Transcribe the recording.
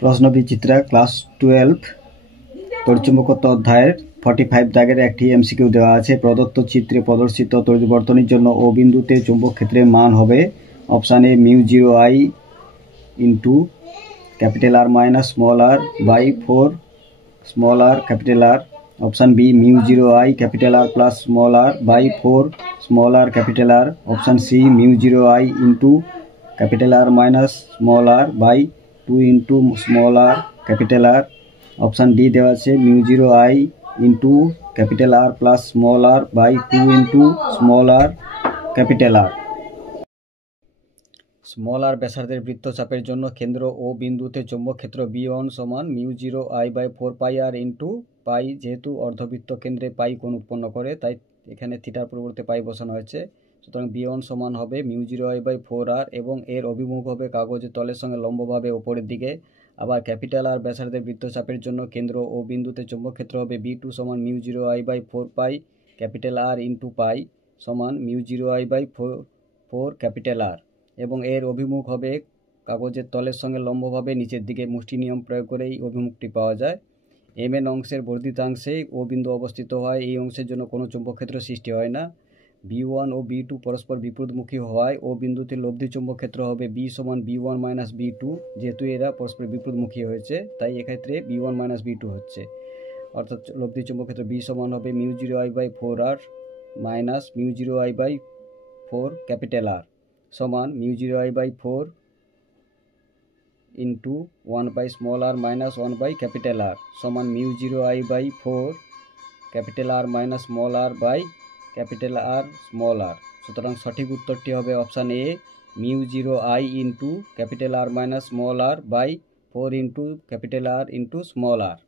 প্রশ্ন বিচিত্রা ক্লাস 12 তড়িৎচুম্বকত্ব অধ্যায়ের 45 দাগের একটি এমসিকিউ দেওয়া আছে। প্রদত্ত চিত্রে প্রদর্শিত তড়িৎ বর্তনীর জন্য ও বিন্দুতে চুম্বক ক্ষেত্রের মান হবে option A μ0I into R minus small r by 4 small r capital R, option B μ0I R plus small r by 4 small r capital R, option C μ0I into R minus small r by 2 into small r capital R, option D দেওয়া আছে μ0I into R plus small r by 2 into small r capital R। Small r ব্যাসার্ধের বৃত্তচাপের জন্য কেন্দ্র ও বিন্দুতে চৌম্বক ক্ষেত্র B1 সমান μ0I by 4πr into পাই। যেহেতু অর্ধবৃত্ত কেন্দ্রে পাই কোণ উৎপন্ন করে তাই এখানে থিটার পরিবর্তে পাই বসানো হয়েছে। সুতরাং B1 সমান হবে μ0I বাই 4r এবং এর অভিমুখ হবে কাগজের তলের সঙ্গে লম্বভাবে ওপরের দিকে। আবার R ব্যাসার্ধের বৃত্তচাপের জন্য কেন্দ্র ও বিন্দুতে চৌম্বক ক্ষেত্র হবে B2 সমান μ0I বাই 4π R ইন্টু পাই সমান μ0I বাই 4 R এবং এর অভিমুখ হবে কাগজের তলের সঙ্গে লম্বভাবে নিচের দিকে। মুষ্টি নিয়ম প্রয়োগ করে এই অভিমুখটি পাওয়া যায়। mn অংশের বর্ধিতাংশে ও বিন্দু অবস্থিত হয়। এই অংশের জন্য কোনো চৌম্বকক্ষেত্র সৃষ্টি হয় না। B1 ও B2 পরস্পর বিপরীতমুখী হওয়ায় ও বিন্দুতে লব্ধি চৌম্বকক্ষেত্র হবে B সমান B1 মাইনাস B2। যেহেতু এরা পরস্পর বিপরীতমুখী হয়েছে তাই এক্ষেত্রে B1 মাইনাস B2 হচ্ছে, অর্থাৎ লব্ধি চৌম্বকক্ষেত্র B সমান হবে μ0I by 4r minus μ0I by 4 R সমান μ0I by 4 into 1 by small r minus 1 by R সমান μ0I by 4 R minus small r by R small r। সুতরাং সঠিক উত্তরটি হবে option A μ0I into R minus small r by 4 into R into small r।